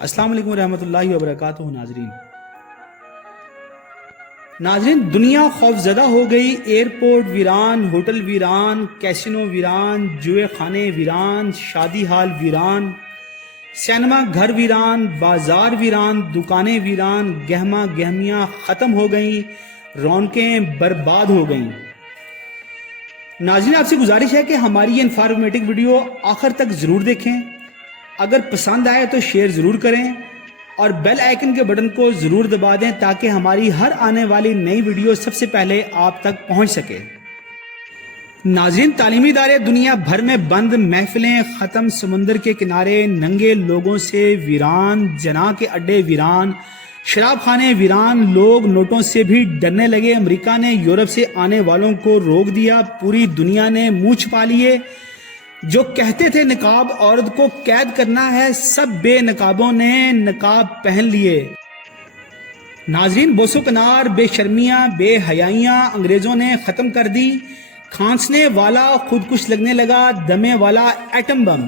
السلام علیکم ورحمۃ اللہ وبرکاتہ۔ ناظرین، دنیا خوف زدہ ہو گئی۔ ایئرپورٹ ویران، ہوٹل ویران، کیسینو ویران، جوئے خانے ویران، شادی ہال ویران، سینما گھر ویران، بازار ویران، دکانیں ویران، گہما گہمیاں ختم ہو گئیں، رونقیں برباد ہو گئیں۔ ناظرین، آپ سے گزارش ہے کہ ہماری یہ انفارمیٹک ویڈیو آخر تک ضرور دیکھیں۔ اگر پسند آئے تو شیئر ضرور کریں اور بیل آئیکن کے بٹن کو ضرور دبا دیں تاکہ ہماری ہر آنے والی نئی ویڈیو سب سے پہلے آپ تک پہنچ سکے۔ ناظرین، تعلیمی ادارے دنیا بھر میں بند، محفلیں ختم، سمندر کے کنارے ننگے لوگوں سے ویران، جناح کے اڈے ویران، شراب خانے ویران، لوگ نوٹوں سے بھی ڈرنے لگے۔ امریکہ نے یورپ سے آنے والوں کو روک دیا، پوری دنیا نے منہ چھپا لیے۔ جو کہتے تھے نقاب عورت کو قید کرنا ہے، سب بے نقابوں نے نقاب پہن لیے۔ ناظرین، بوس و کنار، بے شرمیاں، بے حیائیاں انگریزوں نے ختم کر دی۔ کھانسنے والا خودکش لگنے لگا، دمے والا ایٹم بم۔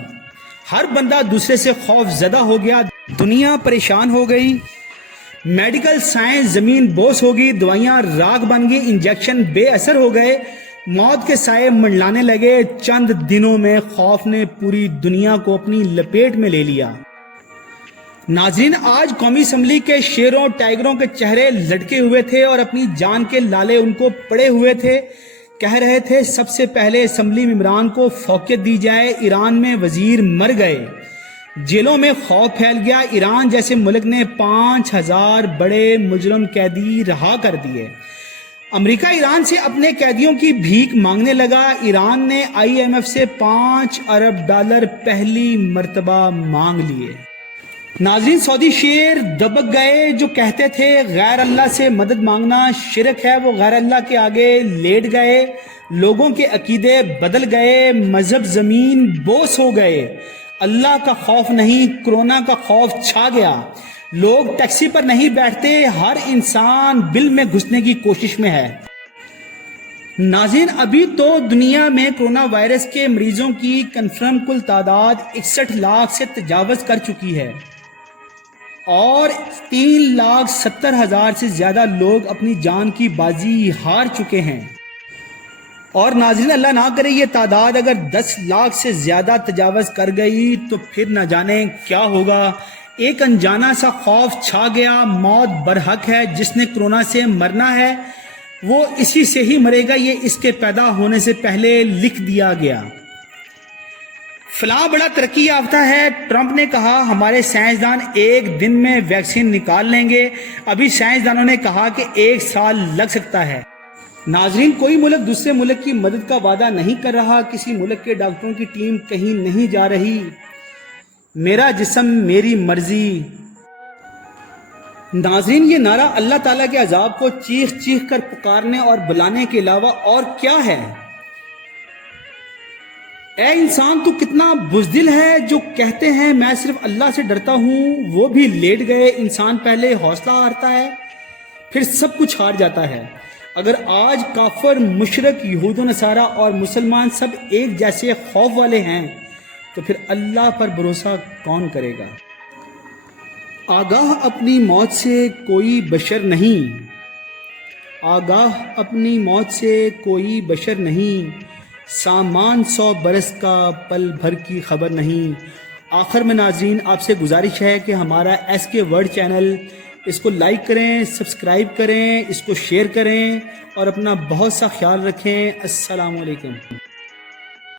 ہر بندہ دوسرے سے خوف زدہ ہو گیا، دنیا پریشان ہو گئی۔ میڈیکل سائنس زمین بوس ہو گئی، دوائیاں راگ بن گئی، انجیکشن بے اثر ہو گئے، موت کے سائے منڈلانے لگے۔ چند دنوں میں خوف نے پوری دنیا کو اپنی لپیٹ میں لے لیا۔ ناظرین، آج قومی اسمبلی کے شیروں ٹائیگروں کے چہرے لٹکے ہوئے تھے اور اپنی جان کے لالے ان کو پڑے ہوئے تھے۔ کہہ رہے تھے سب سے پہلے اسمبلی ممبران کو فوقیت دی جائے۔ ایران میں وزیر مر گئے، جیلوں میں خوف پھیل گیا۔ ایران جیسے ملک نے 5000 بڑے مجرم قیدی رہا کر دیے۔ امریکہ ایران سے اپنے قیدیوں کی بھیک مانگنے لگا۔ ایران نے IMF سے $5 ارب پہلی مرتبہ مانگ لیے۔ ناظرین، سعودی شیر دبک گئے۔ جو کہتے تھے غیر اللہ سے مدد مانگنا شرک ہے، وہ غیر اللہ کے آگے لیٹ گئے۔ لوگوں کے عقیدے بدل گئے، مذہب زمین بوس ہو گئے۔ اللہ کا خوف نہیں، کرونا کا خوف چھا گیا۔ لوگ ٹیکسی پر نہیں بیٹھتے، ہر انسان بل میں گھسنے کی کوشش میں ہے۔ ناظرین، ابھی تو دنیا میں کرونا وائرس کے مریضوں کی کنفرم کل تعداد 61 لاکھ سے تجاوز کر چکی ہے اور 3,70,000 سے زیادہ لوگ اپنی جان کی بازی ہار چکے ہیں۔ اور ناظرین، اللہ نہ کرے یہ تعداد اگر 10 لاکھ سے زیادہ تجاوز کر گئی تو پھر نہ جانے کیا ہوگا۔ ایک انجانا سا خوف چھا گیا، موت برحق ہے۔ جس نے کرونا سے مرنا ہے وہ اسی سے ہی مرے گا، یہ اس کے پیدا ہونے سے پہلے لکھ دیا گیا۔ فلاں بڑا ترقی یافتہ ہے، ٹرمپ نے کہا ہمارے سائنسدان ایک دن میں ویکسین نکال لیں گے۔ ابھی سائنسدانوں نے کہا کہ 1 سال لگ سکتا ہے۔ ناظرین، کوئی ملک دوسرے ملک کی مدد کا وعدہ نہیں کر رہا، کسی ملک کے ڈاکٹروں کی ٹیم کہیں نہیں جا رہی۔ میرا جسم میری مرضی۔ ناظرین، یہ نعرہ اللہ تعالیٰ کے عذاب کو چیخ چیخ کر پکارنے اور بلانے کے علاوہ اور کیا ہے؟ اے انسان، تو کتنا بزدل ہے۔ جو کہتے ہیں میں صرف اللہ سے ڈرتا ہوں وہ بھی لیٹ گئے۔ انسان پہلے حوصلہ ہارتا ہے پھر سب کچھ ہار جاتا ہے۔ اگر آج کافر، مشرک، یہود و نصارہ اور مسلمان سب ایک جیسے خوف والے ہیں تو پھر اللہ پر بھروسہ کون کرے گا؟ آگاہ اپنی موت سے کوئی بشر نہیں، آگاہ اپنی موت سے کوئی بشر نہیں، سامان 100 برس کا پل بھر کی خبر نہیں۔ آخر میں ناظرین، آپ سے گزارش ہے کہ ہمارا SK ورلڈ چینل اس کو لائک کریں، سبسکرائب کریں، اس کو شیئر کریں اور اپنا بہت سا خیال رکھیں۔ السلام علیکم۔